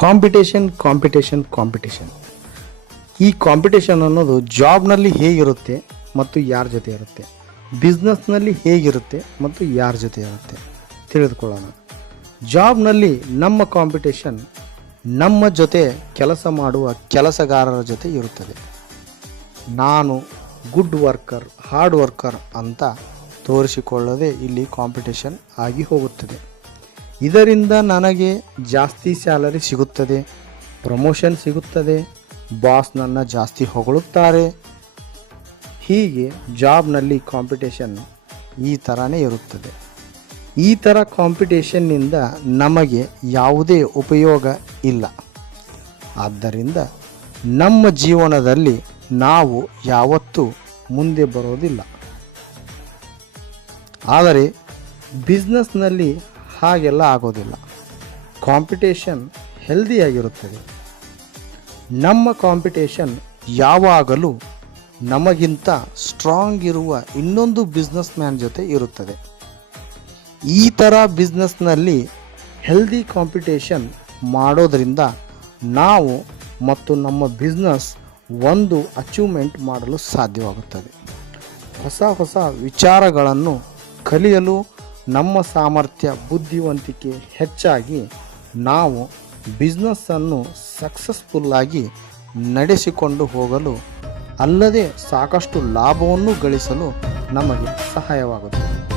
Competition competition competition ಈ competition ಅನ್ನೋದು ಜಾಬ್ನಲ್ಲಿ ಹೇಗಿರುತ್ತೆ ಮತ್ತು ಯಾರ ಜೊತೆ ಇರುತ್ತೆ? ಬಿಸ್ನೆಸ್ನಲ್ಲಿ ಹೇಗಿರುತ್ತೆ ಮತ್ತು ಯಾರ ಜೊತೆ ಇರುತ್ತೆ? ತಿಳಿದುಕೊಳ್ಳೋಣ. ಜಾಬ್ನಲ್ಲಿ ನಮ್ಮ ಕಾಂಪಿಟೇಷನ್ ನಮ್ಮ ಜೊತೆ ಕೆಲಸ ಮಾಡುವ ಕೆಲಸಗಾರರ ಜೊತೆ ಇರುತ್ತದೆ. ನಾನು ಗುಡ್ ವರ್ಕರ್ ಹಾರ್ಡ್ ವರ್ಕರ್ ಅಂತ ತೋರಿಸಿಕೊಳ್ಳದೆ ಇಲ್ಲಿ ಕಾಂಪಿಟೇಷನ್ ಆಗಿ ಹೋಗುತ್ತದೆ. ಇದರಿಂದ ನನಗೆ ಜಾಸ್ತಿ ಸ್ಯಾಲರಿ ಸಿಗುತ್ತದೆ ಪ್ರಮೋಷನ್ ಸಿಗುತ್ತದೆ ಬಾಸ್ ನನ್ನ ಜಾಸ್ತಿ ಹೊಗಳುತ್ತಾರೆ. ಹೀಗೆ ಜಾಬ್ನಲ್ಲಿ ಕಾಂಪಿಟೇಷನ್ ಈ ಥರನೇ ಇರುತ್ತದೆ. ಈ ಥರ ಕಾಂಪಿಟೇಷನ್ನಿಂದ ನಮಗೆ ಯಾವುದೇ ಉಪಯೋಗ ಇಲ್ಲ. ಆದ್ದರಿಂದ ನಮ್ಮ ಜೀವನದಲ್ಲಿ ನಾವು ಯಾವತ್ತೂ ಮುಂದೆ ಬರೋದಿಲ್ಲ. ಆದರೆ ಬಿಸ್ನೆಸ್ನಲ್ಲಿ ಹಾಗೆಲ್ಲ ಆಗೋದಿಲ್ಲ. ಕಾಂಪಿಟೇಷನ್ ಹೆಲ್ದಿಯಾಗಿರುತ್ತದೆ ನಮ್ಮ ಕಾಂಪಿಟೇಷನ್ ಯಾವಾಗಲೂ ನಮಗಿಂತ ಸ್ಟ್ರಾಂಗ್ ಇರುವ ಇನ್ನೊಂದು ಬಿಸ್ನೆಸ್ ಮ್ಯಾನ್ ಜೊತೆ ಇರುತ್ತದೆ. ಈ ಥರ ಬಿಸ್ನೆಸ್ನಲ್ಲಿ ಹೆಲ್ದಿ ಕಾಂಪಿಟೇಷನ್ ಮಾಡೋದರಿಂದ ನಾವು ಮತ್ತು ನಮ್ಮ ಬಿಸ್ನೆಸ್ ಒಂದು ಅಚೀವ್ಮೆಂಟ್ ಮಾಡಲು ಸಾಧ್ಯವಾಗುತ್ತದೆ. ಹೊಸ ಹೊಸ ವಿಚಾರಗಳನ್ನು ಕಲಿಯಲು ನಮ್ಮ ಸಾಮರ್ಥ್ಯ, ಬುದ್ಧಿವಂತಿಕೆ ಹೆಚ್ಚಾಗಿ ನಾವು ಬಿಸ್ನೆಸ್ಸನ್ನು ಸಕ್ಸಸ್ಫುಲ್ಲಾಗಿ ನಡೆಸಿಕೊಂಡು ಹೋಗಲು ಅಲ್ಲದೆ ಸಾಕಷ್ಟು ಲಾಭವನ್ನು ಗಳಿಸಲು ನಮಗೆ ಸಹಾಯವಾಗುತ್ತದೆ.